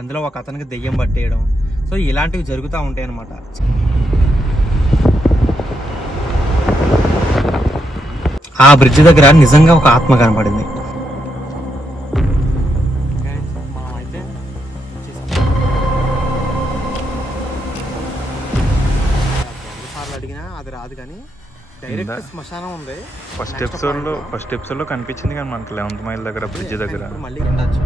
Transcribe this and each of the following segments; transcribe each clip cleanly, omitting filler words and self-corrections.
అందులో ఒక అతనికి దెయ్యం పట్టేయడం. సో ఇలాంటివి జరుగుతూ ఉంటాయి అన్నమాట. ఆ బ్రిడ్జ్ దగ్గర నిజంగా ఒక ఆత్మ కనపడింది. అడిగినా అది రాదు కానీ డైరెక్ట్ శ్మశానం ఉంది. ఫస్ట్ ఎపిసోడ్ లో కనిపించింది కానీ మనకి 11th మైల్ దగ్గర బ్రిడ్జ్ దగ్గర. మళ్ళీ ఉండొచ్చు.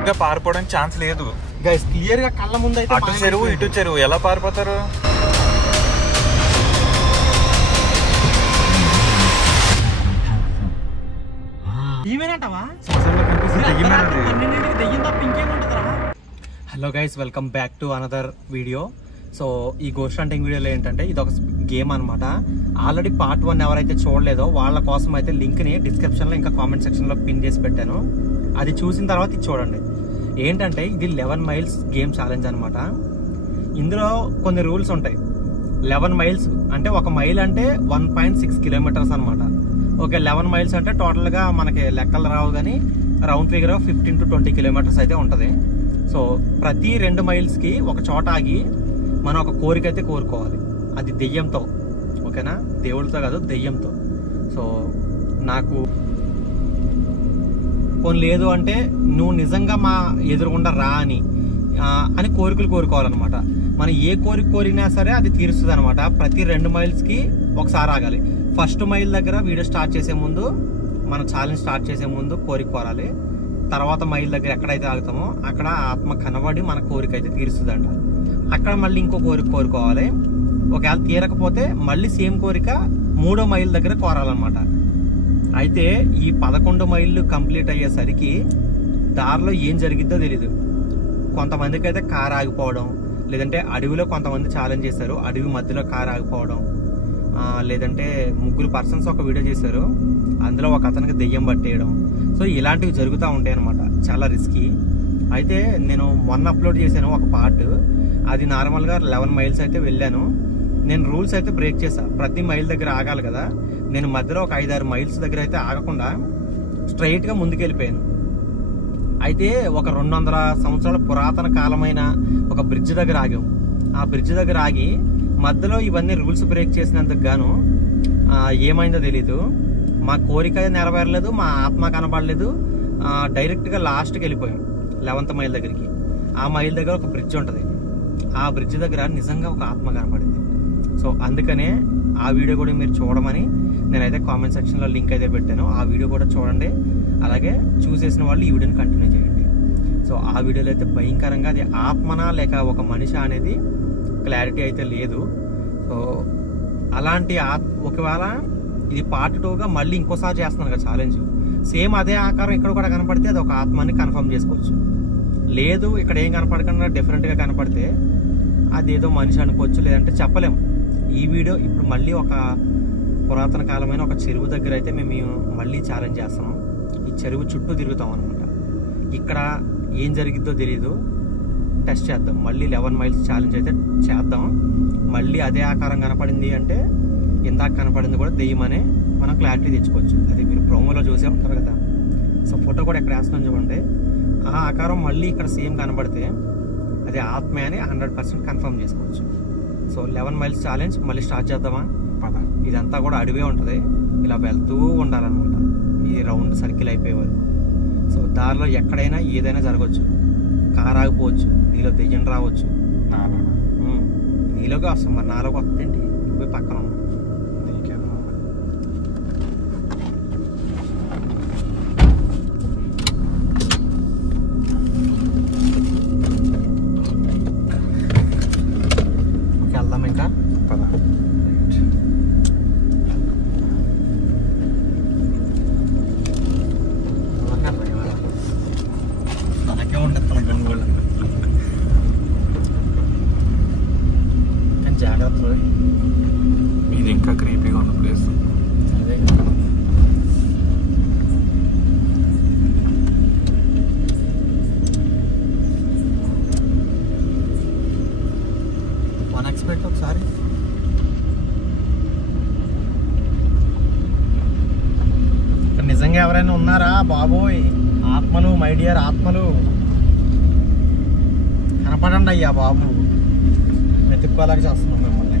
ఇంకా పారిపోవడానికి ఛాన్స్ లేదు గైస్. క్లియర్ గా కళ్ళ ముందు అయితే అటు చెరువు ఇటు చెరువు, ఎలా పారిపోతారు? Hello guys, welcome back to another video. So ఈ గోస్ట్ హంటింగ్ వీడియోలో ఏంటంటే ఇది ఒక గేమ్ అనమాట. ఆల్రెడీ పార్ట్ 1 ఎవరైతే చూడలేదో వాళ్ళ కోసం అయితే లింక్ ని డిస్క్రిప్షన్ లో ఇంకా కామెంట్ సెక్షన్ లో పిన్ చేసి పెట్టాను. అది చూసిన తర్వాత ఇది చూడండి. ఏంటంటే ఇది 11 మైల్స్ గేమ్ ఛాలెంజ్ అనమాట. ఇందులో కొన్ని రూల్స్ ఉంటాయి. 11 మైల్స్ అంటే ఒక మైల్ అంటే 1.6 కిలోమీటర్స్ అనమాట. ఓకే, 11 మైల్స్ అంటే టోటల్ గా మనకి లెక్కలు రావు కానీ రౌండ్ ఫిగర్ 15 to 20 కిలోమీటర్స్ అయితే ఉంటది. సో ప్రతి 2 మైల్స్ కి ఒక చోట ఆగి మనం ఒక కోరిక అయితే కోరుకోవాలి. అది దెయ్యంతో, ఓకేనా? దేవుడితో కాదు, దెయ్యంతో. సో నాకు పోనీ లేదు అంటే నువ్వు నిజంగా మా ఎదురుగుండా రా అని కోరికలు కోరుకోవాలన్నమాట. మనం ఏ కోరిక కోరినా సరే అది తీరుస్తుంది అనమాట. ప్రతి 2 మైల్స్ కి ఒకసారి ఆగాలి. ఫస్ట్ మైల్ దగ్గర వీడియో స్టార్ట్ చేసే ముందు, మనం ఛాలెంజ్ స్టార్ట్ చేసే ముందు కోరిక కోరాలి. తర్వాత మైల్ దగ్గర ఎక్కడైతే ఆగుతామో అక్కడ ఆత్మ కనబడి మన కోరిక అయితే తీరుస్తుందంట. అక్కడ మళ్ళీ ఇంకో కోరిక కోరుకోవాలి. ఒకవేళ తీరకపోతే మళ్ళీ సేమ్ కోరిక 3వ మైల్ దగ్గర కోరాలన్నమాట. అయితే ఈ 11 మైళ్ళు కంప్లీట్ అయ్యేసరికి దారిలో ఏం జరిగిద్దో తెలీదు. కొంతమందికి అయితే కారు ఆగిపోవడం, లేదంటే అడవిలో కొంతమంది ఛాలెంజ్ చేశారు, అడవి మధ్యలో కారు ఆగిపోవడం, లేదంటే 3 పర్సన్స్ ఒక వీడియో చేశారు, అందులో ఒక అతనికి దెయ్యం పట్టేయడం. సో ఇలాంటివి జరుగుతూ ఉంటాయి అనమాట. చాలా రిస్కీ. అయితే నేను మొన్న అప్లోడ్ చేశాను ఒక పార్ట్. అది నార్మల్గా 11 మైల్స్ అయితే వెళ్ళాను. నేను రూల్స్ అయితే బ్రేక్ చేశా. ప్రతి మైల్ దగ్గర ఆగాలి కదా, నేను మధ్యలో ఒక 5-6 మైల్స్ దగ్గర అయితే ఆగకుండా స్ట్రైట్ గా ముందుకెళ్ళిపోయాను. అయితే ఒక 200 సంవత్సరాల పురాతన కాలమైన ఒక బ్రిడ్జ్ దగ్గర ఆగాం. ఆ బ్రిడ్జ్ దగ్గర ఆగి మధ్యలో ఇవన్నీ రూల్స్ బ్రేక్ చేసినందుకు గాను ఏమైందో తెలీదు. మా కోరిక నెరవేరలేదు, మా ఆత్మ కనబడలేదు. డైరెక్ట్ గా లాస్ట్కి వెళ్ళిపోయాం 11th మైల్ దగ్గరికి. ఆ మైల్ దగ్గర ఒక బ్రిడ్జ్ ఉంటుంది. ఆ బ్రిడ్జ్ దగ్గర నిజంగా ఒక ఆత్మ కనబడింది. సో అందుకనే ఆ వీడియో కూడా మీరు చూడమని నేనైతే కామెంట్ సెక్షన్ లో లింక్ అయితే పెట్టాను. ఆ వీడియో కూడా చూడండి. అలాగే చూసేసిన వాళ్ళు ఈ వీడియోని కంటిన్యూ చేయండి. సో ఆ వీడియోలో అయితే భయంకరంగా అది ఆత్మనా లేక ఒక మనిషి అనేది క్లారిటీ అయితే లేదు. సో అలాంటి ఒకవేళ ఇది పార్ట్ 2గా మళ్ళీ ఇంకోసారి చేస్తున్నాను కదా ఛాలెంజ్, సేమ్ అదే ఆకారం ఇక్కడ కూడా కనపడితే అది ఒక ఆత్మని కన్ఫర్మ్ చేసుకోవచ్చు. లేదు ఇక్కడ ఏం కనపడకుండా డిఫరెంట్ గా కనపడితే అదేదో మనిషి అనుకోవచ్చు, లేదంటే చెప్పలేము. ఈ వీడియో ఇప్పుడు మళ్ళీ ఒక పురాతన కాలమైన ఒక చెరువు దగ్గర అయితే మేము మళ్ళీ ఛాలెంజ్ చేస్తున్నాం. ఈ చెరువు చుట్టూ తిరుగుతాం అనమాట. ఇక్కడ ఏం జరిగిద్దో తెలీదు, టెస్ట్ చేద్దాం. మళ్ళీ 11 మైల్స్ ఛాలెంజ్ అయితే చేద్దాం. మళ్ళీ అదే ఆకారం కనపడింది అంటే ఇందాక కనపడింది కూడా దెయ్యమనే మనం క్లారిటీ తెచ్చుకోవచ్చు. అది మీరు ప్రోమోలో చూసే ఉంటారు కదా. సో ఫోటో కూడా ఎక్కడ వేస్తున్నాం చూడండి. ఆ ఆకారం మళ్ళీ ఇక్కడ సేమ్ కనబడితే అది ఆత్మే అని 100% కన్ఫర్మ్ చేసుకోవచ్చు. సో 11 మైల్స్ ఛాలెంజ్ మళ్ళీ స్టార్ట్ చేద్దామా? ఇదంతా కూడా అడవే ఉంటుంది, ఇలా వెళ్తూ ఉండాలన్నమాట. ఈ రౌండ్ సర్కిల్ అయిపోయే వరకు. సో దారిలో ఎక్కడైనా ఏదైనా జరగవచ్చు. కారు ఆగిపోవచ్చు, నీలో దెయ్యం రావచ్చు. నీలోకి వస్తాం, మరి నాలోకి వస్తుందేంటి? పోయి పక్కన ఉన్నాం. వెళ్దాం ఇంకా. మనకే ఉండదు కూడా కానీ జాగ్రత్త. ఇది ఎక్స్ పెట్టి ఒకసారి. నిజంగా ఎవరైనా ఉన్నారా బాబోయ్? ఆత్మలు, మై డియర్ ఆత్మలు, కనపడండి అయ్యా బాబు. వెతుక్కోలాగా చేస్తున్నాం మిమ్మల్ని.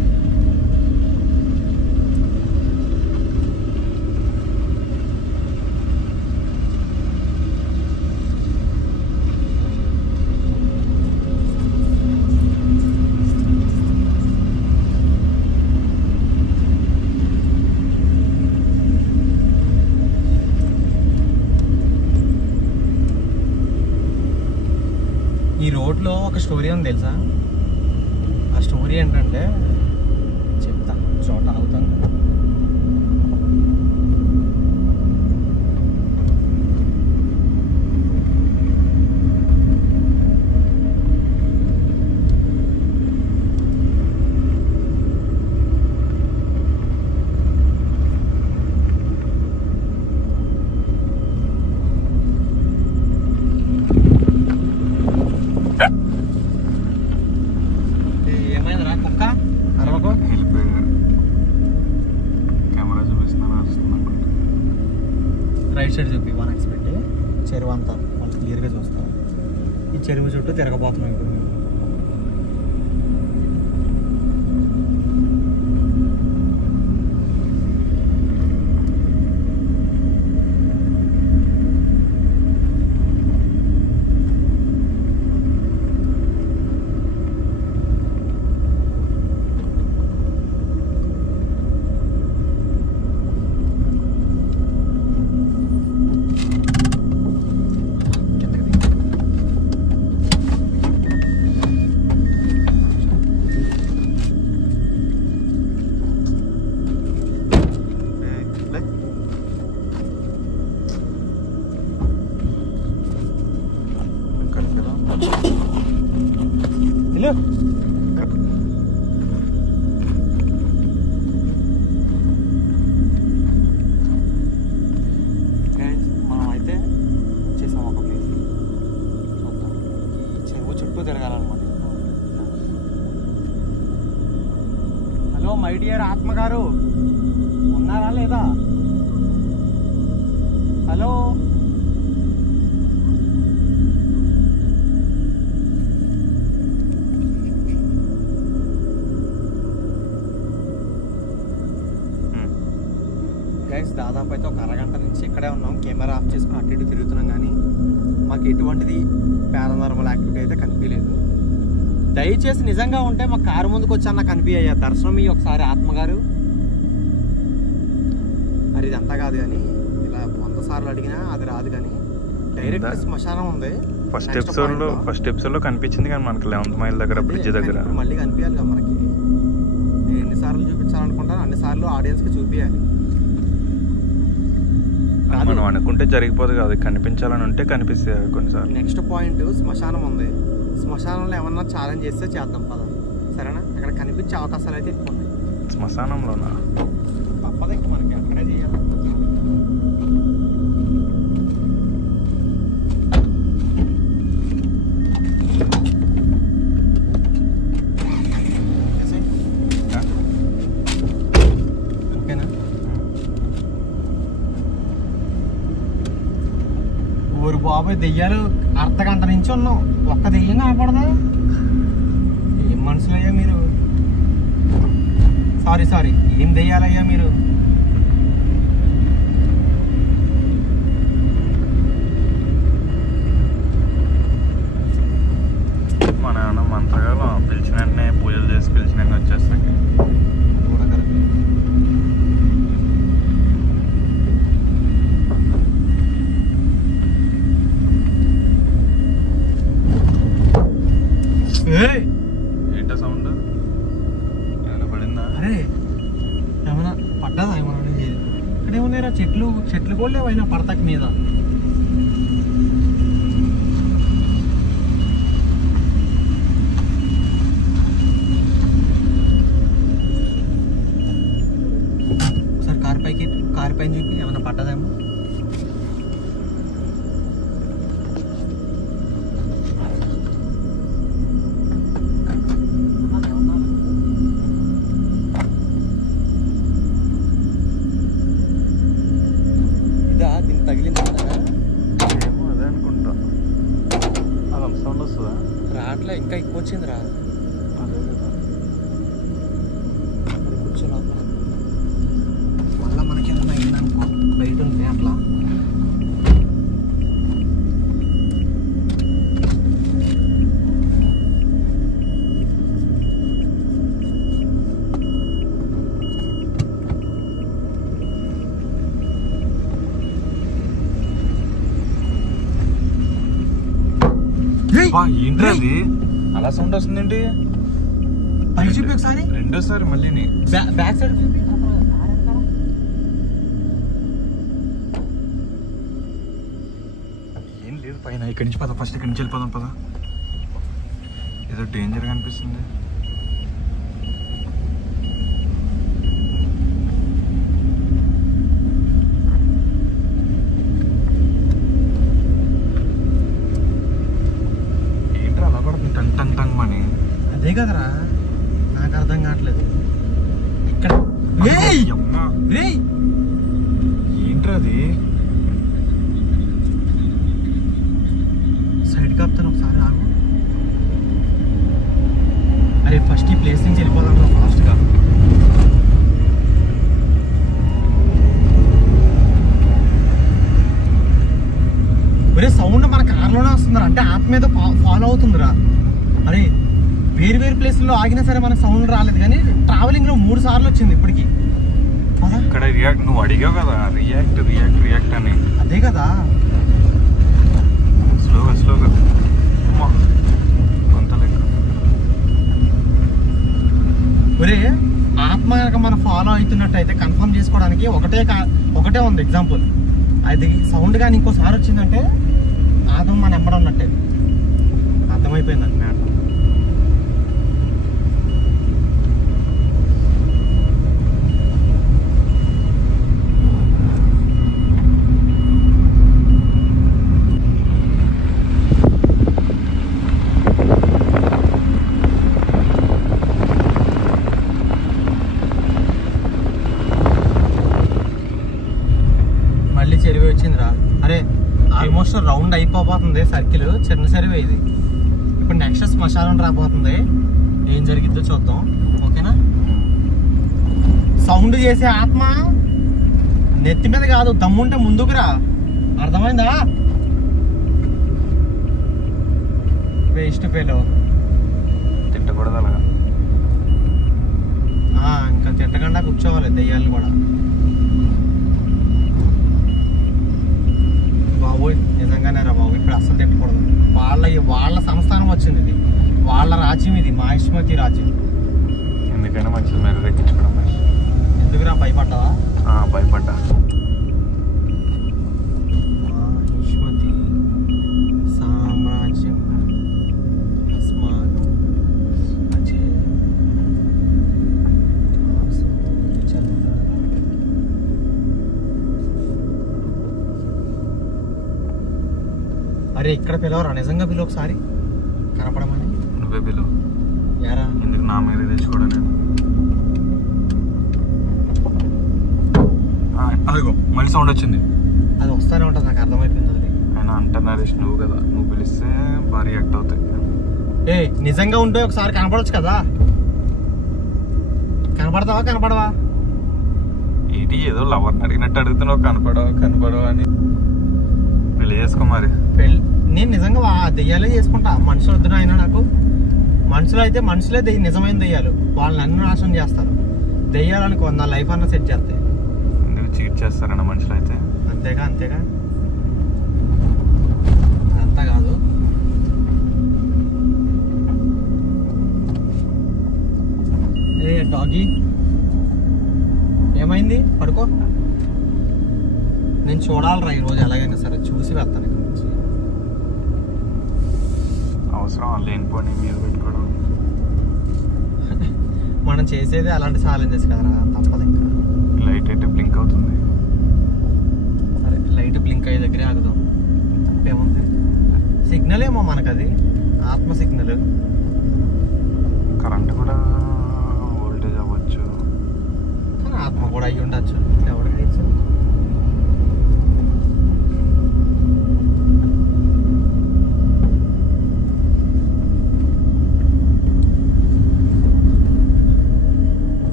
ఈ రోడ్లో ఒక స్టోరీ ఉంది తెలుసా? ఆ స్టోరీ ఏంటంటే చెప్తా, చోట ఆగుతాను. ఏమైందిరా కుక్క? అరవకు. కెమెరా చూపిస్తున్నాను, వస్తుంది. రైట్ సైడ్ చూపి 1x పెట్టి చెరువు అంతా వాళ్ళు క్లియర్గా చూస్తాం. ఈ చెరువు చుట్టూ తిరగబోతున్నాం ఇప్పుడు మేము. మనం అయితే వచ్చేసాం ఒక ప్లేస్. చెరువు చుట్టూ తిరగాలన్నమాట. హలో మై డియర్ ఆత్మగారు, ఉన్నారా లేదా? హలో, గైస్ దాదాపు అయితే ఒక అరగంట నుంచి ఇక్కడే ఉన్నాం. కెమెరా ఆఫ్ చేసుకుని అటు ఇటు తిరుగుతున్నాం, కానీ మాకు ఎటువంటిది పారానార్మల్ యాక్టివిటీ అయితే కనిపించలేదు. దయచేసి నిజంగా ఉంటే మా కారు ముందుకు వచ్చి అన్న కనిపించయ్యా, దర్శనం ఈ ఒకసారి ఆత్మగారు. అది ఇదంతా కాదు కానీ ఇలా 100 సార్లు అడిగినా అది రాదు, కానీ డైరెక్ట్ శ్మశానం ఉంది. ఫస్ట్ ఎపిసోడ్ లో కనిపించింది కానీ మనకి 11th మైల్ దగ్గర, బ్రిడ్జ్ దగ్గర. మళ్ళీ కనిపించాలి కదా మనకి. నేను ఎన్నిసార్లు చూపించాలనుకుంటాను అన్నిసార్లు ఆడియన్స్కి చూపించాలి. మనం అనుకుంటే జరిగిపోదు కాదు, కనిపించాలని ఉంటే కనిపిస్తాయి కొన్నిసార్లు. నెక్స్ట్ పాయింట్ శ్మశానం ఉంది. శ్మశానంలో ఏమన్నా ఛాలెంజ్ చేస్తే చేద్దాం పద, సరేనా? అక్కడ కనిపించే అవకాశాలు అయితే ఎక్కువ ఉన్నాయి. శ్మశానంలోనా? తప్పదు ఇంక మనకి, అక్కడే చేయాలి. ఓకేనా? ఊరు బాబాయ్, దెయ్యాలు అర్ధగంట నుంచి ఉన్నాం, ఒక్క దెయ్యం కనపడదా? ఏం మనుషులయ్యా మీరు? సారీ, ఏం దెయ్యాలయ్యా మీరు? మన ఏమన్నా మంత్రగాలు పిలిచిన వెంటనే పూజలు చేసి పిలిచిన వెంటనే వచ్చేస్తాయి. కూడా కరెక్ట్. ఏంటో సౌండ్? ఏమైనా పడిందా? అరే ఏమైనా పడ్డదా? ఏమన్నా ఇక్కడ ఏమున్నాయిరా? చెట్లు కూడా లేవైనా పడతాక మీద. ఒకసారి కారు పైన చూపి, ఏమైనా పడ్డదేమో. రావట్లే, ఇంకా ఎక్కువ వచ్చిందిరా. కూర్చో లోపల. మళ్ళీ మనకి ఏమన్నా అయిందనుకో, బయట ఉంది అట్లా. ఏంటి అలా సౌండ్ వస్తుందేంటి? పైకి చూపి ఒకసారి, రెండోసారి మళ్ళీ బ్యాక్ సైడ్ చూపి. ఏం లేదు పైన. ఇక్కడి నుంచి పద, ఫస్ట్ ఇక్కడి నుంచి వెళ్ళిపోదాం పద. ఏదో డేంజర్గా అనిపిస్తుంది. అదే కదరా, నాకు అర్థం కావట్లేదు. ఇక్కడ ఏంట్రా అది? సైడ్ కాపుతాను ఒకసారి, ఆగు. అరే ఫస్ట్ ఈ ప్లేస్ నుంచి వెళ్ళిపోదాం ఫాస్ట్గా. ఒరే సౌండ్ మన కార్లోనే వస్తుందిరా, అంటే ఆత్మ మీద ఫాలో అవుతుందిరా. అరే వేరు వేరు ప్లేసుల్లో ఆగినా సరే మనకు సౌండ్ రాలేదు, కానీ ట్రావెలింగ్ లో 3 సార్లు వచ్చింది ఇప్పటికి. ఇక్కడ రియాక్ట్, నువ్వు అడిగావు కదా రియాక్ట్ రియాక్ట్ రియాక్ట్ అని. అదే కదా, స్లోగా స్లోగా కొంత లెక్క. ఒరే ఆత్మ కనుక మనం ఫాలో అవుతున్నట్టు అయితే కన్ఫర్మ్ చేసుకోవడానికి ఒకటే ఉంది ఎగ్జాంపుల్. అది సౌండ్ కానీ ఇంకోసారి వచ్చిందంటే ఆత్మ మన ఎంబడ ఉన్నట్టే. అర్థమైపోయింది అంటే చెరువు వచ్చిందిరా. అరే ఆల్మోస్ట్ రౌండ్ అయిపోతుంది సర్కిల్, చిన్న చెరువు ఇది. ఇప్పుడు నెక్స్ట్ శ్మశానం రాబోతుంది, ఏం జరిగిద్దో చూద్దాం. ఓకేనా? సౌండ్ చేసే ఆత్మ నెత్తి మీద కాదు, దమ్ముంటే ముందుకురా. అర్థమైందా? Waste fellow. తిట్టకూడదు అలాగా. ఇంకా తిట్టకుండా కూర్చోవాలి దెయ్యాలను కూడా. బాబోయ్ నిజంగానే రా బాబు, ఇప్పుడు అస్సలు తిట్టకూడదు. వాళ్ళ సంస్థానం వచ్చింది, ఇది వాళ్ళ రాజ్యం, ఇది మాహిష్మతి రాజ్యం. ఎందుకైనా మంచిది మీరు ఎక్కించుకోవడం. ఎందుకురా భయపడ్డావా? భయపడ్డా. మాహిష్మతి సామ్రాజ్యం అరే ఇక్కడ పిలవరా, నిజంగా పిలువ ఒకసారి కనపడమని. నువ్వే పిలువు. యారా ఎందుకు నా మీద తెచ్చుకోవడం? నేను అదిగో మళ్ళీ సౌండ్ వచ్చింది. అది వస్తానే ఉంటుంది, నాకు అర్థమైపోయింది. అది అయినా అంట నరేష్ నువ్వు కదా, నువ్వు పిలిస్తే బాగా రియాక్ట్ అవుతాయి. నిజంగా ఉంటే ఒకసారి కనపడవచ్చు కదా. కనపడతావా కనపడవా? ఏంటి ఏదో లవర్ని అడిగినట్టు అడుగుతున్నావు, కనపడవా అని. పెళ్లి చేసుకో మరి. నేను నిజంగా దెయ్యాలే చేసుకుంటా, మనుషులు వద్దున అయినా నాకు. మనుషులు అయితే మనుషులే నిజమైన దెయ్యాలు, వాళ్ళని అన్ని నాశనం చేస్తారు. దెయ్యాలనుకో నా లైఫ్ అన్న సెట్ చేస్తాయి. ఎందుకు చీట్ చేస్తారన్న మనుషులు అయితే? అంతేగా అదంతా కాదు. డాగీ ఏమైంది? పడుకో. నేను చూడాలరా ఈరోజు ఎలాగైనా సరే, చూసి వెళ్తాను ఇక్కడ నుంచి. అవసరం లేనిపోని మీద పెట్టుకోవడం. మనం చేసేది అలాంటి ఛాలెంజెస్ కదరా, తప్పదు. ఇంకా లైట్ అయితే బ్లింక్ అవుతుంది. సరే లైట్ బ్లింక్ అయ్యే దగ్గరే ఆగుదాం, తప్పేముంది. సిగ్నల్ ఏమో మనకు, అది ఆత్మ సిగ్నల్. కరెంట్ కూడా వోల్టేజ్ అవ్వచ్చు, కానీ ఆత్మ కూడా అయ్యి ఉండొచ్చు, ఎవరికి తెలుసు.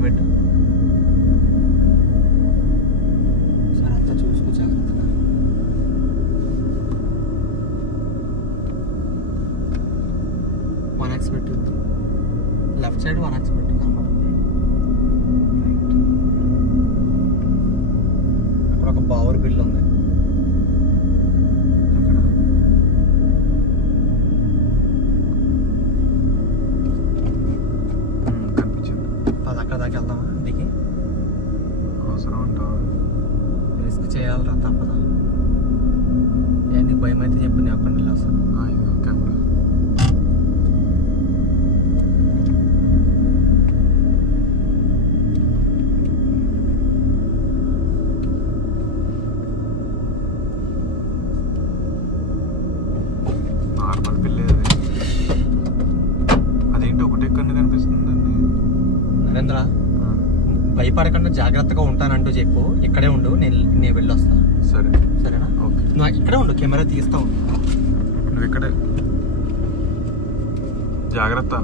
ఆయిల్ పెట్టు. సరే అంతా చూసుకో జాగ్రత్తగా. వన్ ఎక్స్ పెట్టు, లెఫ్ట్ సైడ్ 1x పెట్టు కనపడుతుంది. అక్కడ ఒక పవర్ బిల్ ఉంది. అక్కడ కనిపించింది. అది అక్కడ దాకా వెళ్దామా? దిగి అవసరం ఉంటావా? రిస్క్ చేయాలరా, తప్పదా? ఏ నీకు భయం అయితే చెప్పు, నేను అక్కడ వెళ్ళొస్తాను. కెమెరా నార్మల్ బిల్ అదేంటి ఒకటే కన్ను కనిపిస్తుందండి. నరేంద్ర, భయపడకుండా జాగ్రత్తగా ఉంటానంటూ చెప్పు. ఇక్కడే ఉండు, నేను వెళ్ళొస్తా. సరే సరేనా? ఓకే. నువ్వు ఇక్కడే ఉండు, కెమెరా తీస్తా ఉండు. నువ్వు ఇక్కడే జాగ్రత్త.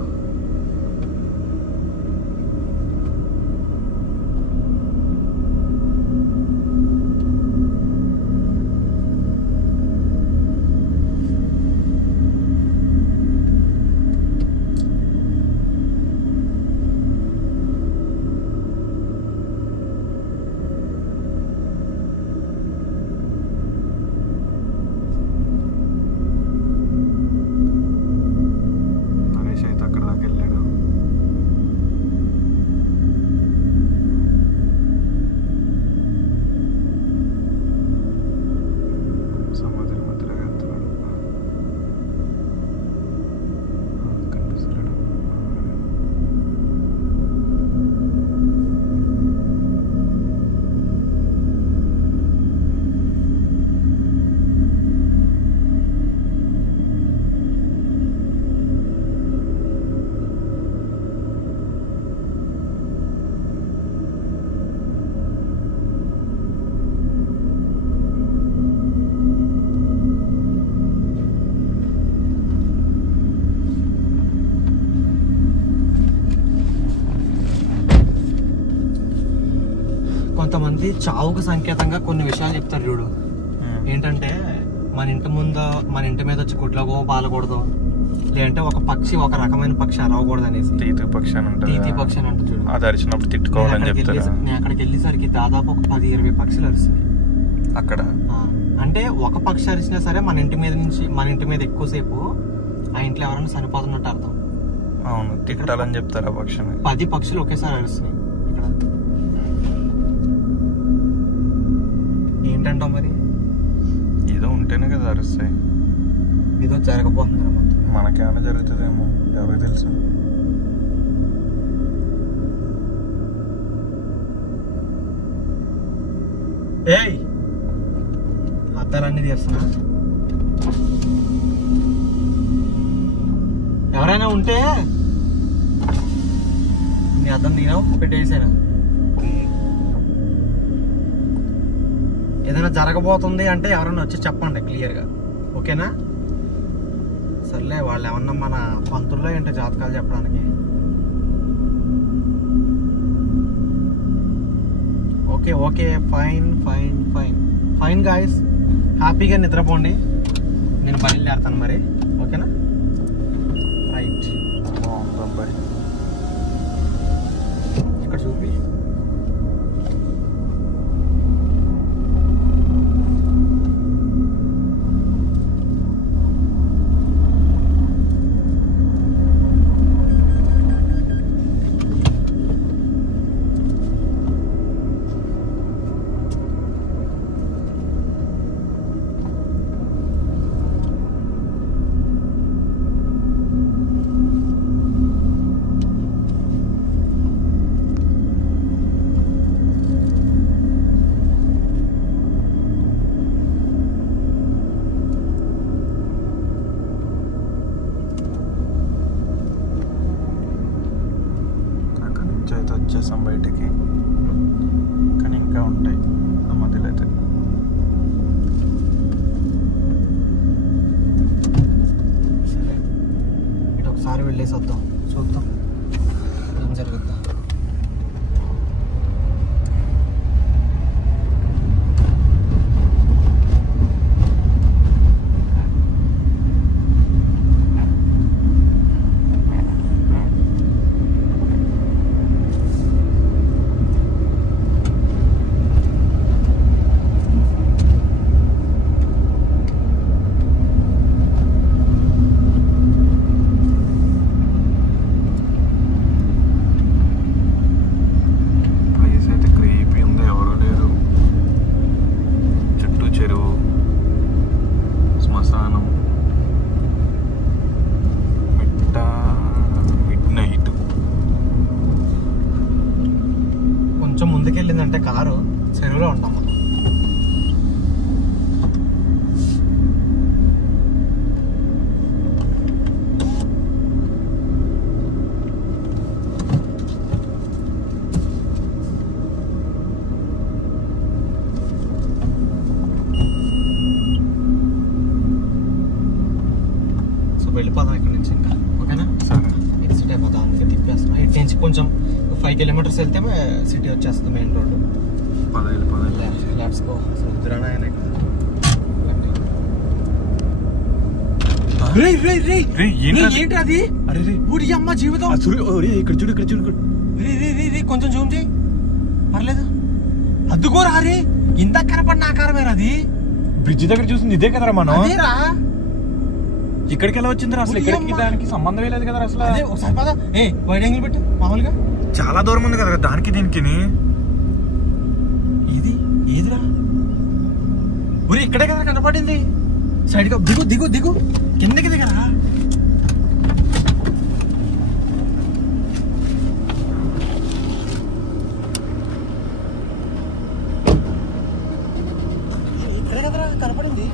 కొంతమంది చావుకు సంకేతంగా కొన్ని విషయాలు చెప్తారు చూడు. ఏంటంటే మన ఇంటి మీద వచ్చి గుడ్లగో పాలకూడదు, లేదంటే ఒక పక్షి, ఒక రకమైన పక్షి అరవకూడదు అనేసి. తీతి పక్షి అని ఉంటుంది. తీతి పక్షి అని అంటారు చూడు. అది అరిచినప్పుడు తిట్టుకోవాలని చెప్తారు. నేను అక్కడికి వెళ్ళేసరికి దాదాపు ఒక 10-20 పక్షులు అరుస్తున్నాయి అక్కడ. అంటే ఒక పక్షి అరిచినా సరే మన ఇంటి మీద ఎక్కువసేపు ఆ ఇంట్లో ఎవరైనా చనిపోతున్నట్టు అర్థం. అవును, తిట్టాలని చెప్తారు ఆ పక్షిని. 10 పక్షులు ఒకేసారి అరుస్తున్నాయి ఇక్కడ. ఏంటంటావు మరి? ఏదో ఉంటేనే కదా అరుస్తాయి. ఏదో జరగబోతున్నారు మొత్తం. మనకేమైనా జరుగుతుందేమో, ఎవరికి తెలుసు. ఏయ్, అద్దాలన్నీ తీస్తున్నా. ఎవరైనా ఉంటే నీ అద్దం తీనా పెట్టేసాను. ఏదైనా జరగబోతుంది అంటే ఎవరైనా వచ్చి చెప్పండి క్లియర్గా, ఓకేనా? సర్లే, వాళ్ళు ఏమన్నా మన పంతుల్లో ఏంటో జాతకాలు చెప్పడానికి. Okay okay, fine fine fine fine guys, హ్యాపీగా నిద్రపోండి. నేను బయలుదేరుతాను మరి, ఓకేనా? రైట్. ఇక్కడ చూపి. కారు చెరువులో ఉంటాం మనం. వెళ్ళిపోదాం ఇక్కడ నుంచి ఇంకా. ఓకేనా? ఎగ్జిట్ అయిపోతాం. అందుకే తిప్పేస్తున్నాం. ఇటు నుంచి కొంచెం 5 కిలోమీటర్స్ వెళ్తే సిటీ వచ్చేస్తుంది, మెయిన్ రోడ్డు. Let's go. ఏంటి అది? ఊడి అమ్మ జీవితం. ఇక్కడ చూడు ఇక్కడ చూడు. కొంచెం జూమ్ చేయి, పర్లేదు. అద్దుకోరా రే, ఇంత కనపడిన ఆకారమేరా అది. బ్రిడ్జ్ దగ్గర చూసింది ఇదే కదరా మనం. అదేరా, ఇక్కడికి ఎలా వచ్చిందిరా అసలు? ఇక్కడికి దానికి సంబంధమే లేదు కదా అసలు. ఒకసారి పద. వైడ్ యాంగిల్ పెట్టు. మామూలుగా చాలా దూరం ఉంది కదా దానికి దీనికి. ఇది ఏదిరా? ఊరి ఇక్కడే కదా కనపడింది. సైడ్ గా దిగు దిగు దిగు, కిందకి దిగరా. ఇక్కడే కదరా కనపడింది.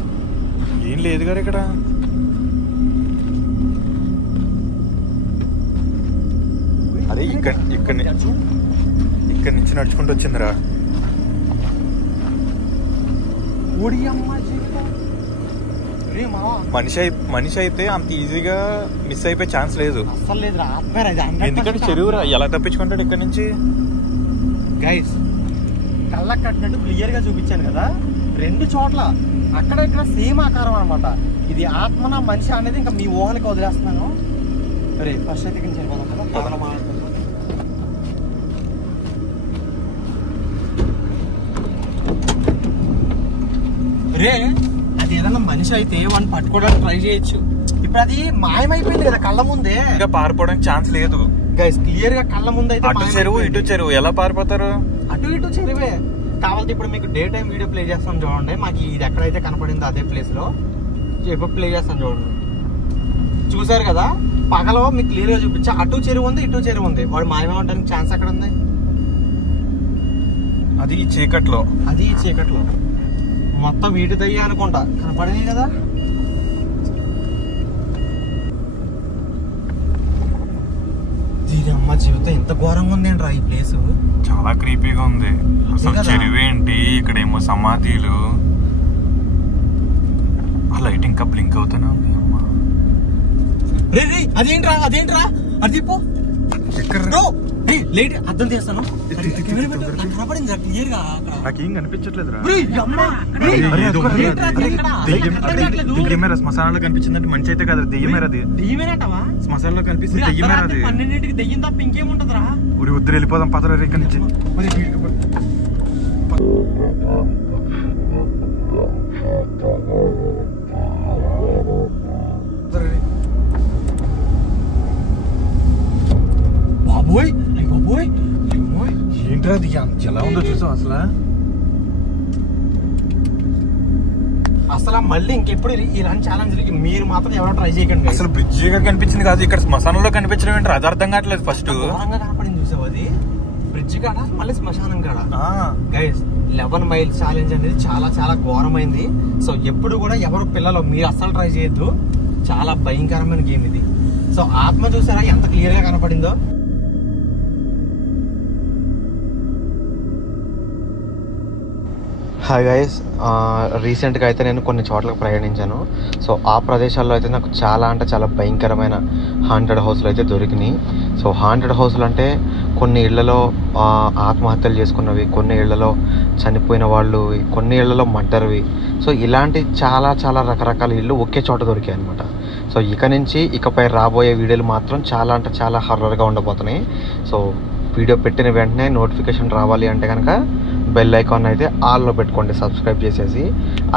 ఏం లేదు కదా ఇక్కడ. అదే ఇక్కడ నుంచి నడుచుకుంటూ వచ్చిందిరా. మనిషి అయితే అంత ఈజీగా మిస్ అయిపోయే ఛాన్స్ లేదు. అసలు లేదురా. ఎందుకంటే చెరువురా, ఎలా తప్పించుకుంటాడు ఇక్కడ నుంచి? గైస్, కళ్ళకు కట్టినట్టు క్లియర్ గా చూపించాను కదా, 2 చోట్ల అక్కడ ఇక్కడ సేమ్ ఆకారం అనమాట. ఇది ఆత్మన మనిషి అనేది ఇంకా మీ ఊహలకి వదిలేస్తున్నాను. సరే ఫస్ట్ అయితే ఇక్కడ వెళ్ళిపోదాం కదా. రే, అది ఏదన్నా మనిషి అయితే వాడిని పట్టుకోవడానికి ట్రై చేయొచ్చు. ఇప్పుడు అది మాయమైపోయింది కదా కళ్ళ ముందే. ఇంకా పారిపోవడానికి ఛాన్స్ లేదు గైస్. క్లియర్ గా కళ్ళ ముందు అయితే అటు చెరువు ఇటు చెరువు, ఎలా పారిపోతారు? అటు ఇటు చెరువే. కావాలంటే ఇప్పుడు మీకు డే టైం వీడియో ప్లే చేస్తాను చూడండి. మాకు ఇది ఎక్కడైతే కనపడిందో అదే ప్లేస్ లో ఇప్పుడు ప్లే చేస్తాను చూడండి. చూసారు కదా, పగలో మీకు క్లియర్ గా చూపించా. అటు చెరువు ఉంది, ఇటు చెరువు ఉంది. వాడు మాయమవడానికి ఛాన్స్ ఎక్కడ ఉంది? అది ఈ చీకట్లో. అది ఈ చీకట్లో మొత్తం వీటి దయ్యా అనుకుంటా కనపడేది కదా. దీని అమ్మ జీవితం ఎంత ఘోరంగా ఉంది అంటారా ఈ ప్లేస్. చాలా క్రీపీగా ఉంది అసలు. చెరువేంటి, ఇక్కడేమో సమాధులు. ఆ లైట్ ఇంకా బ్లింక్ అవుతూనే ఉంది. అమ్మా అదేంట్రా అదేంట్రా అది తిప్పు. లేట్ అర్థం చేస్తాను. నాకేం కనిపించట్లేదురా. శ్మశానంలో కనిపించిందంటే మంచి అయితే కదా, దెయ్యమేరా అది. దెయ్యమేనటవా? శ్మశానంలో కనిపిస్తుంది దెయ్యమేరా అది. 12ంటికి దెయ్యం తప్ప ఇంకేముంటదిరా. ఊరి ఉద్దరు వెళ్ళిపోదాం పదరా ఇక్కడి నుంచి. బాబోయ్ ఏంట్రా అది ఎలా ఉందో చూసాం అసలు. అసలు మళ్ళీ ఇంకెప్పుడు ఇలాంటి ఛాలెంజ్ మీరు మాత్రం ఎవరో ట్రై చేయకండి. అసలు బ్రిడ్జ్ కనిపించింది కాదు, ఇక్కడ శ్మశానంలో కనిపించడం ఏంటి అది అర్థం కావట్లేదు. ఫస్ట్ దూరంగా కనపడింది చూసావు, అది బ్రిడ్జ్ కాడ మళ్ళీ శ్మశానం కాడ. గైస్, 11 మైల్ ఛాలెంజ్ అనేది చాలా చాలా ఘోరమైంది. సో ఎప్పుడు కూడా ఎవరు పిల్లలు మీరు అస్సలు ట్రై చేయొద్దు. చాలా భయంకరమైన గేమ్ ఇది. సో ఆత్మ చూసారా ఎంత క్లియర్ గా కనపడిందో. హాయ్ గైస్, రీసెంట్గా అయితే నేను కొన్ని చోట్లకు ప్రయాణించాను. సో ఆ ప్రదేశాల్లో అయితే నాకు చాలా అంటే చాలా భయంకరమైన హాంటెడ్ హౌస్లు అయితే దొరికినాయి. సో హాంటెడ్ హౌస్లు అంటే కొన్ని ఇళ్లలో ఆత్మహత్యలు చేసుకున్నవి, కొన్ని ఇళ్లలో చనిపోయిన వాళ్ళు, కొన్ని ఇళ్లలో మర్డర్వి. సో ఇలాంటి చాలా చాలా రకరకాల ఇళ్ళు ఒకే చోట దొరికాయి అనమాట. సో ఇకపై రాబోయే వీడియోలు మాత్రం చాలా అంటే చాలా హర్రర్గా ఉండబోతున్నాయి. సో వీడియో పెట్టిన వెంటనే నోటిఫికేషన్ రావాలి అంటే కనుక బెల్ ఐకాన్ అయితే ఆల్లో పెట్టుకోండి, సబ్స్క్రైబ్ చేసేసి.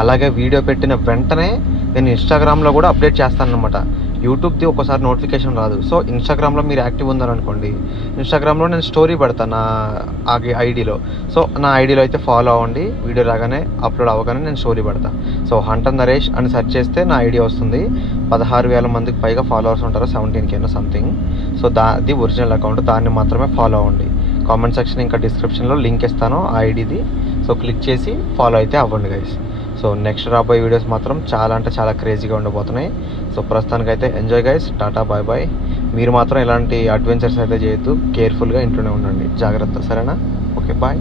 అలాగే వీడియో పెట్టిన వెంటనే నేను ఇన్స్టాగ్రామ్లో కూడా అప్డేట్ చేస్తాను అనమాట. యూట్యూబ్ది ఒక్కోసారి నోటిఫికేషన్ రాదు. సో ఇన్స్టాగ్రామ్లో మీరు యాక్టివ్ ఉన్నారనుకోండి, ఇన్స్టాగ్రామ్లో నేను స్టోరీ పెడతాను నా ఐడిలో. సో నా ఐడిలో అయితే ఫాలో అవ్వండి. వీడియో రాగానే అప్లోడ్ అవ్వగానే నేను స్టోరీ పెడతాను. సో హంటర్ నరేష్ అని సెర్చ్ చేస్తే నా ఐడియా వస్తుంది. 16,000 మందికి పైగా ఫాలోవర్స్ ఉంటారు, 17K సంథింగ్. సో అది ఒరిజినల్ అకౌంట్, దాన్ని మాత్రమే ఫాలో అవ్వండి. కామెంట్ సెక్షన్ ఇంకా డిస్క్రిప్షన్లో లింక్ ఇస్తాను ఆ ఐడిది. సో క్లిక్ చేసి ఫాలో అయితే అవ్వండి గైస్. సో నెక్స్ట్ రాబోయే వీడియోస్ మాత్రం చాలా అంటే చాలా క్రేజీగా ఉండబోతున్నాయి. సో ప్రస్తుతానికైతే enjoy guys, tata bye bye. మీరు మాత్రం ఇలాంటి అడ్వెంచర్స్ అయితే చేయొద్దు, కేర్ఫుల్గా ఇంట్లోనే ఉండండి, జాగ్రత్త, సరేనా? Okay bye.